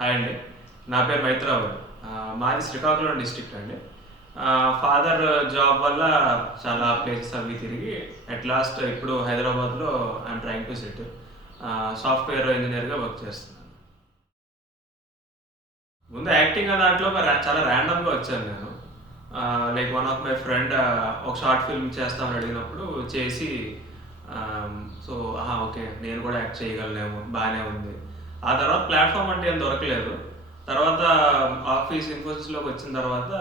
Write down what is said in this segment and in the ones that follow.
Hi అండి. నా పేరు మైత్రావు. మాది శ్రీకాకుళం డిస్ట్రిక్ట్ అండి. ఫాదర్ జాబ్ వల్ల చాలా ప్లేసెస్ అవి తిరిగి అట్ లాస్ట్ ఇప్పుడు హైదరాబాద్లో I'm trying to settle. Software ఇంజనీర్గా వర్క్ చేస్తున్నాను. ముందు యాక్టింగ్ అనే దాంట్లో చాలా ర్యాండమ్గా వచ్చాను నేను. Like one of my friend ఒక షార్ట్ ఫిల్మ్ చేస్తామని అడిగినప్పుడు చేసి, సో ఓకే నేను కూడా యాక్ట్ చేయగలనేమో, బాగానే ఉంది. ఆ తర్వాత ప్లాట్ఫామ్ అంటే ఏం దొరకలేదు. తర్వాత ఆఫీస్ ఇన్ఫోసిస్లోకి వచ్చిన తర్వాత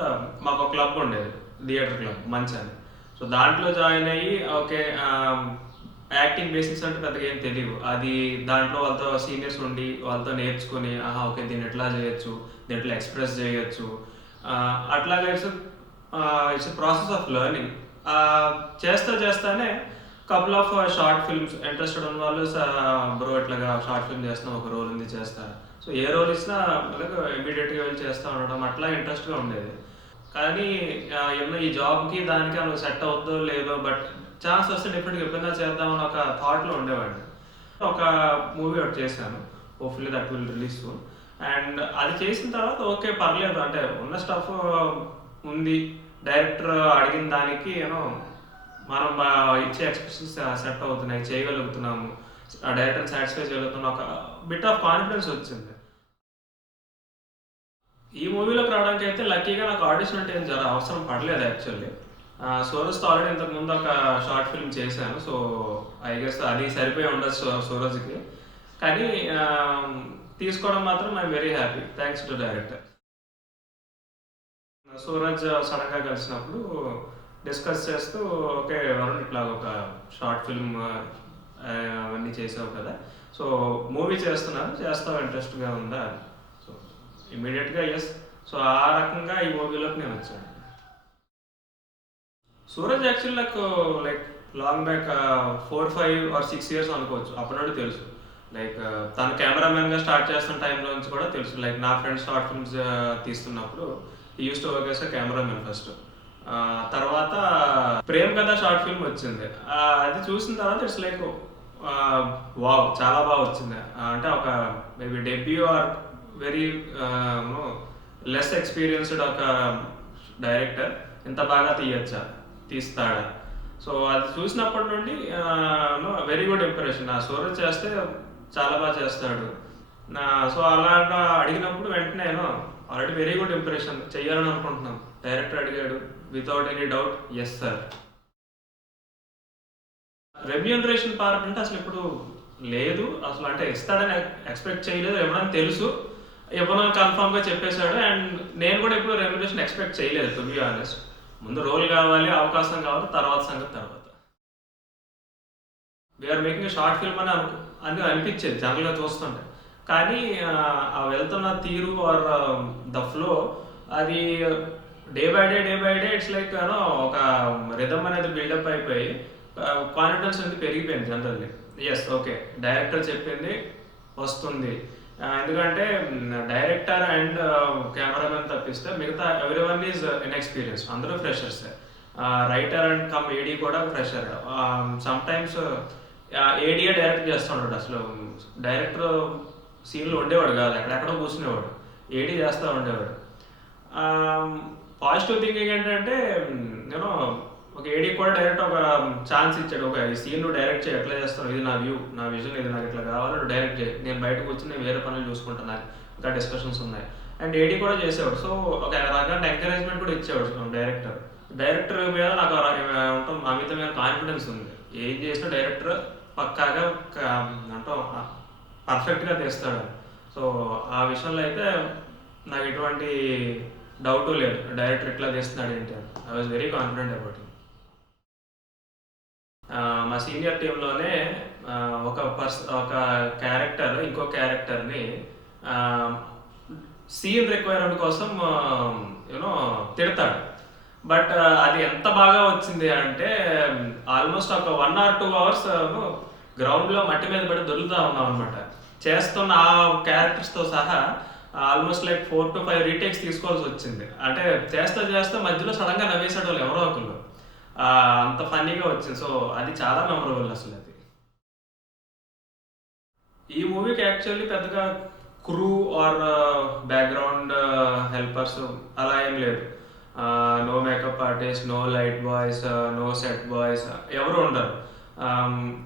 మాకు ఒక క్లబ్ ఉండేది, థియేటర్ క్లబ్ మంచి అని. సో దాంట్లో జాయిన్ అయ్యి ఓకే, యాక్టింగ్ బేసిక్స్ అంటే పెద్దగా ఏం తెలియదు. అది దాంట్లో వాళ్ళతో సీనియర్స్ ఉండి వాళ్ళతో నేర్చుకుని ఓకే దీన్ని ఎట్లా చేయొచ్చు, దీంట్లో ఎక్స్ప్రెస్ చేయొచ్చు, అట్లాగా ఇట్స్ ప్రాసెస్ ఆఫ్ లెర్నింగ్. చేస్తానే couple of short films interested ఉన్న వాళ్ళు బ్రో ఇట్లాగా షార్ట్ ఫిల్మ్ చేస్తున్నాం, ఒక రోల్ ఉంది చేస్తారు. సో ఏ రోల్ ఇచ్చినా ఇమీడియట్గా వెళ్ళి చేస్తూ ఉండడం అట్లా ఇంట్రెస్ట్గా ఉండేది. కానీ ఏమన్నా ఈ జాబ్కి దానికి అలా సెట్ అవుతుందో లేదో, బట్ ఛాన్స్ వస్తే డెఫినెట్గా ఎప్పుడైనా చేద్దామని ఒక థాట్లో ఉండేవాడిని. ఒక మూవీ ఒకటి చేశాను, hopefully that will release soon. And అది చేసిన తర్వాత ఓకే పర్లేదు, అంటే ఉన్న స్టఫ్ ఉంది, డైరెక్టర్ అడిగిన దానికి మనం ఇచ్చే ఎక్స్ప్రెషన్స్ సెట్ అవుతున్నాయి, చేయగలుగుతున్నాము, డైరెక్టర్ని సాటిస్ఫై చేయగలుగుతున్నాం, ఒక బిట్ ఆఫ్ కాన్ఫిడెన్స్ వచ్చింది. ఈ మూవీలోకి రావడానికి అయితే లక్కీగా నాకు ఆడిషన్ అంటే ఏం చాలా అవసరం పడలేదు యాక్చువల్లీ. సూరజ్తో ఆల్రెడీ ఇంతకుముందు ఒక షార్ట్ ఫిల్మ్ చేశాను, సో ఐ గెస్ అది సరిపోయి ఉండొచ్చు సూరజ్కి. కానీ తీసుకోవడం మాత్రం I'm very happy, thanks to director. Suraj సడన్గా కలిసినప్పుడు డిస్కస్ చేస్తూ ఓకే వరుణ్ ఇట్లా ఒక షార్ట్ ఫిల్మ్ అవన్నీ చేసావు కదా, సో మూవీ చేస్తావు ఇంట్రెస్ట్గా ఉందా. సో ఇమీడియట్గా ఎస్. సో ఆ రకంగా ఈ మూవీలోకి నేను వచ్చాను. సూరజ్ యాక్చువల్ నాకు like long back 4, 5 or 6 years అనుకోవచ్చు, అప్పటి నుండి తెలుసు. లైక్ తను కెమెరామెన్గా స్టార్ట్ చేస్తున్న టైంలో నుంచి కూడా తెలుసు. లైక్ నా ఫ్రెండ్స్ షార్ట్ ఫిల్మ్స్ తీస్తున్నప్పుడు he used to work as cameraman first. తర్వాత ప్రేమ్ కథ షార్ట్ ఫిల్మ్ వచ్చింది. అది చూసిన తర్వాత ఇట్స్ లైక్ వావ్, చాలా బాగా వచ్చింది. అంటే ఒక maybe debut or very less experienced ఒక డైరెక్టర్ ఇంత బాగా తీస్తాడా. సో అది చూసినప్పటి నుండి వెరీ గుడ్ ఇంప్రెషన్. సూరజ్ చేస్తే చాలా బాగా చేస్తాడు. సో అలాగా అడిగినప్పుడు వెంటనే ఆల్రెడీ వెరీ గుడ్ ఇంప్రెషన్, చెయ్యాలని అనుకుంటున్నాను. డైరెక్టర్ అడిగాడు, without any doubt yes sir. Remuneration part అంటే అసలు ఇప్పుడు లేదు అసలు, అంటే ఇస్తాడని ఎక్స్పెక్ట్ చేయలేదు. ఎవరైనా తెలుసు, ఎవరైనా కన్ఫామ్గా చెప్పేశాడు. అండ్ నేను కూడా ఇప్పుడు రెమ్యూనరేషన్ ఎక్స్పెక్ట్ చేయలేదు, టు బి ఆనెస్ట్. ముందు రోల్ కావాలి, అవకాశం కావాలి, తర్వాత సంగతి తర్వాత. వీఆర్ మేకింగ్ షార్ట్ ఫిల్మ్ అని అనిపించేది జనరల్గా చూస్తుంటే. కానీ ఆ వెళ్తున్న తీరు ఆర్ ద ఫ్లో, అది day by day it's like ఒక రిథమ్ అనేది బిల్డప్ అయిపోయి కాన్ఫిడెన్స్ అనేది పెరిగిపోయింది జనరల్లీ. ఎస్ ఓకే డైరెక్టర్ చెప్పింది వస్తుంది. ఎందుకంటే డైరెక్టర్ అండ్ కెమెరామెన్ తప్పిస్తే మిగతా ఎవ్రీవన్ ఈజ్ ఇన్ఎక్స్పీరియన్స్, అందరూ ఫ్రెషర్స్. రైటర్ అండ్ కమ్ ఏడీ కూడా fresher. Some times ADA direct చేస్తుంటాడు, అసలు డైరెక్టర్ సీన్లో ఉండేవాడు కాదు, ఎక్కడెక్కడో కూర్చునేవాడు, ఏడీ చేస్తూ ఉండేవాడు. పాజిటివ్ థింకింగ్ ఏంటంటే ఒక ఏడీ కూడా డైరెక్ట్ ఒక ఛాన్స్ ఇచ్చాడు. ఒక ఈ సీన్ నువ్వు డైరెక్ట్ చేయి, ఎట్లా చేస్తాను, ఇది నా వ్యూ, నా విజన్, ఇది నాకు ఇట్లా కావాలి, నువ్వు డైరెక్ట్ చేయి, నేను బయటకు వచ్చి నేను వేరే పనులు చూసుకుంటాను, ఇంకా డిస్కషన్స్ ఉన్నాయి. అండ్ ఏడీ కూడా చేసేవాడు. సో ఒక రకమైన ఎంకరేజ్మెంట్ కూడా ఇచ్చేవాడు డైరెక్టర్ మీద. నాకు అమితమైన కాన్ఫిడెన్స్ ఉంది, ఏం చేసినా డైరెక్టర్ పక్కాగా పర్ఫెక్ట్గా తీస్తాడు. సో ఆ విషయంలో అయితే నాకు ఎటువంటి డౌటు లేదు, డైరెక్టర్ ఇట్లా తీస్తున్నాడు ఏంటి అని. I was very confident about it. మా సీనియర్ టీంలోనే ఒక క్యారెక్టర్ ఇంకో క్యారెక్టర్ని సీన్ రిక్వైర్మెంట్ కోసం తిడతాడు. బట్ అది ఎంత బాగా వచ్చింది అంటే ఆల్మోస్ట్ ఒక 1 or 2 hours గ్రౌండ్లో మట్టి మీద పడి దొరుకుతూ ఉన్నాం అనమాట. చేస్తున్న ఆ క్యారెక్టర్స్తో సహా ఆల్మోస్ట్ లైక్ 4 to 5 రీటేక్స్ తీసుకోవాల్సి వచ్చింది. అంటే చేస్తే మధ్యలో సడన్గా నవ్వేసాడు వాళ్ళు ఎవరో ఒకళ్ళు, అంత ఫన్నీగా వచ్చింది. సో అది చాలా మెమరబుల్ అసలు. అది ఈ మూవీకి యాక్చువల్లీ పెద్దగా క్రూ ఆర్ బ్యాక్గ్రౌండ్ హెల్పర్స్ అలా ఏం లేదు. No makeup artist, no light boys, no set boys, ఎవరు ఉండరు.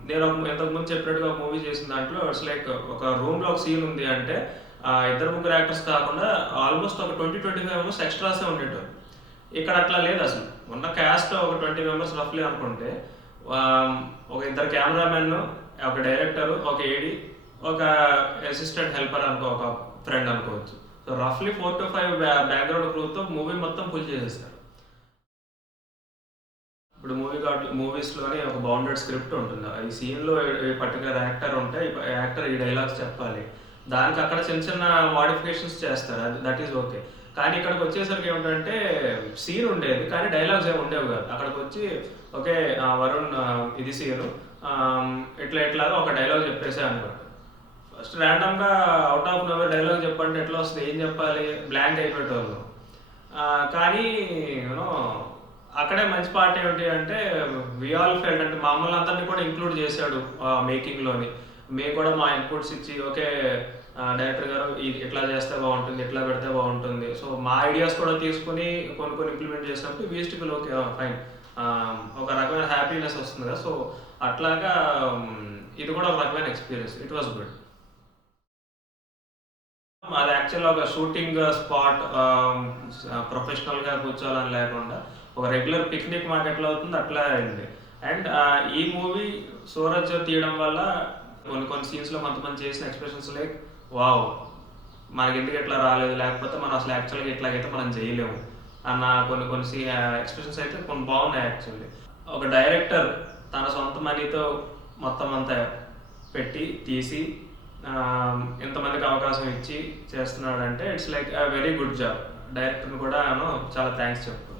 నేను ఇంతకుముందు చెప్పినట్టుగా ఒక మూవీ చేసిన దాంట్లో ఇట్స్ లైక్ ఒక రూమ్లో ఒక సీన్ ఉంది అంటే ఇద్దరు ముగ్గురు యాక్టర్స్ కాకుండా ఆల్మోస్ట్ ఒక 20-25 మెంబర్స్ ఎక్స్ట్రాసే ఉండేటోళ్ళు. ఇక్కడ అట్లా లేదు అసలు. ఉన్న క్యాస్ట్ ఒక 20 మెంబర్స్ రఫ్లీ అనుకుంటే ఒక ఇద్దరు కెమెరామెన్, ఒక డైరెక్టర్, ఒక ఏడి, ఒక అసిస్టెంట్ హెల్పర్ అనుకో, ఒక ఫ్రెండ్ అనుకోవచ్చు. సో రఫ్లీ 4 to 5 బ్యాక్గ్రౌండ్ క్రూతో మూవీ మొత్తం ఫుల్ చేసేస్తారు. ఇప్పుడు మూవీస్లోనే ఒక బౌండెడ్ స్క్రిప్ట్ ఉంటుంది. ఈ సీన్లో ఈ పర్టికులర్ యాక్టర్ ఉంటే ఈ యాక్టర్ ఈ డైలాగ్స్ చెప్పాలి. దానికి అక్కడ చిన్న చిన్న మోడిఫికేషన్స్ చేస్తారు, అది దట్ ఈస్ ఓకే. కానీ ఇక్కడికి వచ్చేసరికి ఏమిటంటే సీన్ ఉండేది కానీ డైలాగ్స్ ఏమి ఉండేవి కాదు. అక్కడికి వచ్చి ఓకే వరుణ్ ఇది సీను, ఇట్లా ఇట్లాగా ఒక డైలాగ్ చెప్పేసే అనుకోండి. ఫస్ట్ ర్యాండమ్గా అవుట్ ఆఫ్ నోవే డైలాగ్ చెప్పంటే ఎట్లా వస్తుంది, ఏం చెప్పాలి, బ్లాంక్ అయిపోయేటోళ్ళు. కానీ యూనో అక్కడే మంచి పార్ట్ ఏమిటి అంటే వి ఆల్ ఫెల్ట్, అంటే మమ్మల్ని అందరినీ కూడా ఇంక్లూడ్ చేశాడు మేకింగ్లోని. మేము కూడా మా ఇన్పుట్స్ ఇచ్చి ఓకే డైరెక్టర్ గారు ఇది ఎట్లా చేస్తే బాగుంటుంది, ఎట్లా పెడితే బాగుంటుంది, సో మా ఐడియాస్ కూడా తీసుకుని కొన్ని కొన్ని ఇంప్లిమెంట్ చేసినప్పుడు వీస్టికల్ ఓకే ఫైన్, ఒక రకమైన హ్యాపీనెస్ వస్తుంది కదా. సో అట్లాగా ఇది కూడా ఒక రకమైన ఎక్స్పీరియన్స్. It was good. అది యాక్చువల్గా ఒక షూటింగ్ స్పాట్, ప్రొఫెషనల్గా కూర్చోవాలని లేకుండా ఒక రెగ్యులర్ పిక్నిక్ మాకు ఎట్లా అవుతుంది అట్లా అయింది. అండ్ ఈ మూవీ సూరజ్ తీయడం వల్ల కొన్ని కొన్ని సీన్స్లో కొంతమంది చేసిన ఎక్స్ప్రెషన్స్ లైక్ వావ్ మనకి ఎందుకు ఎట్లా రాలేదు, లేకపోతే మనం అసలు యాక్చువల్గా ఇట్లాగైతే మనం చేయలేము అన్న కొన్ని కొన్ని ఎక్స్ప్రెషన్స్ అయితే కొన్ని బాగున్నాయి యాక్చువల్లీ. ఒక డైరెక్టర్ తన సొంత మనీతో మొత్తం అంతా పెట్టి తీసి ఎంతమందికి అవకాశం ఇచ్చి చేస్తున్నాడంటే it's like very good job. డైరెక్టర్ని కూడా చాలా థ్యాంక్స్ చెప్తాను.